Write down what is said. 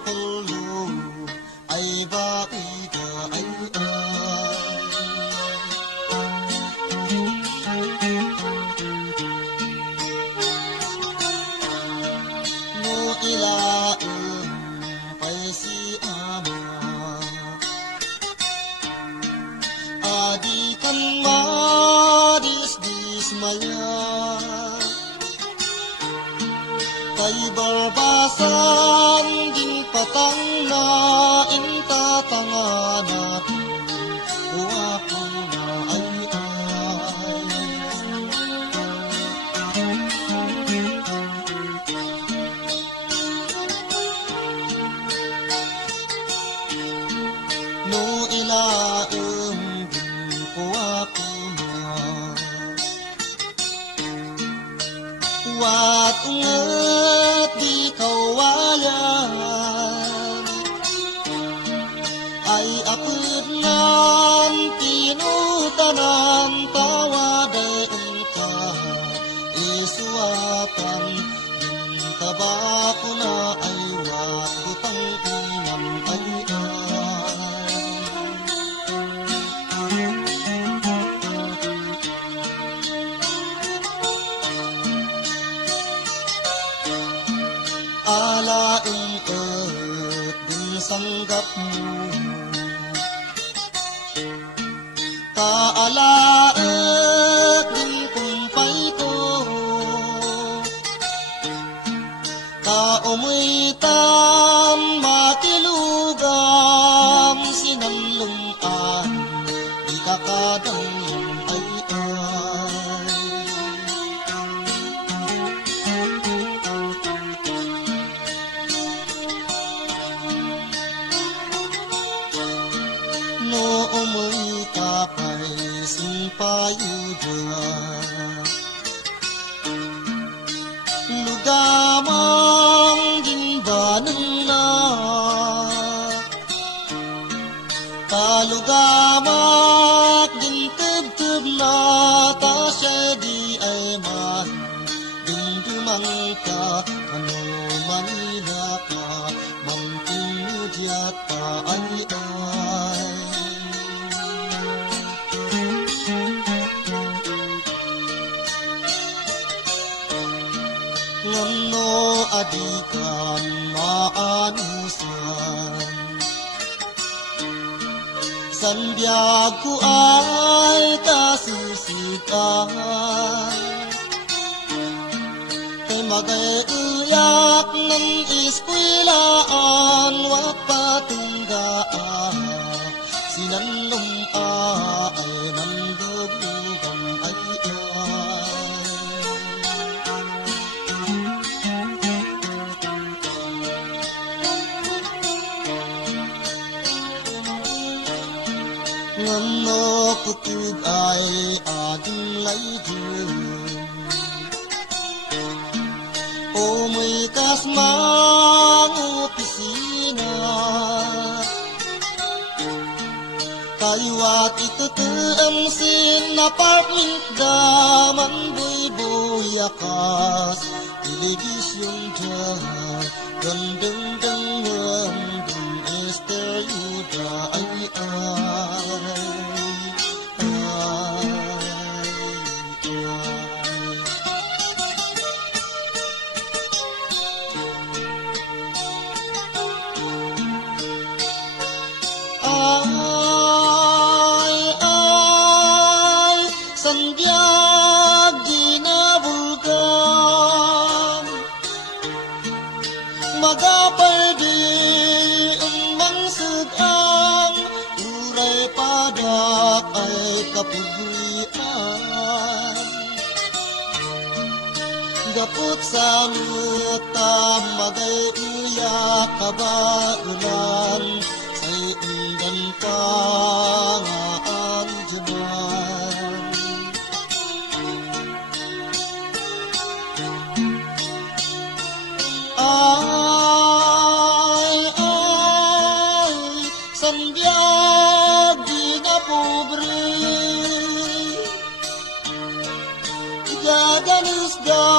kulkulo ay baida ay no ilaeng pay si ama adi kan madis-dismaya kay barbasan din patang na intatanganat o ako na ay no ilaeng din ko ako na wat unget di kawayan ay apod ngan tinutanan tawaden ka isuatan din kabako na ay wat butang inam ay alaeng et din sanggap mo kaalaek din kumpay ko kaumitan matilugam sinanlungan di kakadang ay no umuwi ka pa'y simpayuda lugamang ginbanang na kalugamak gintib-tib na ta siya di ay man dumdumang ka kano Manila ka mantinudiyat pa ay ngano adikan maanusan sandiag ko ay kasusikan kay magaiuyak ng iskwilaan wak patunggaan sinanlumpa ay nanduglugan ay ngano putug ay ading laydun o may kasmang opisina kayuat itutuam sin apartment daman buy-buyakas television dah gandeng dengan estereo da ay sandiag ginabulgan magapaldi mangsugang uray padak ay kapugrian gaput sa mutam magay uyak kabaulan say undan pangaan jaman sandiag di na pobre gaganis da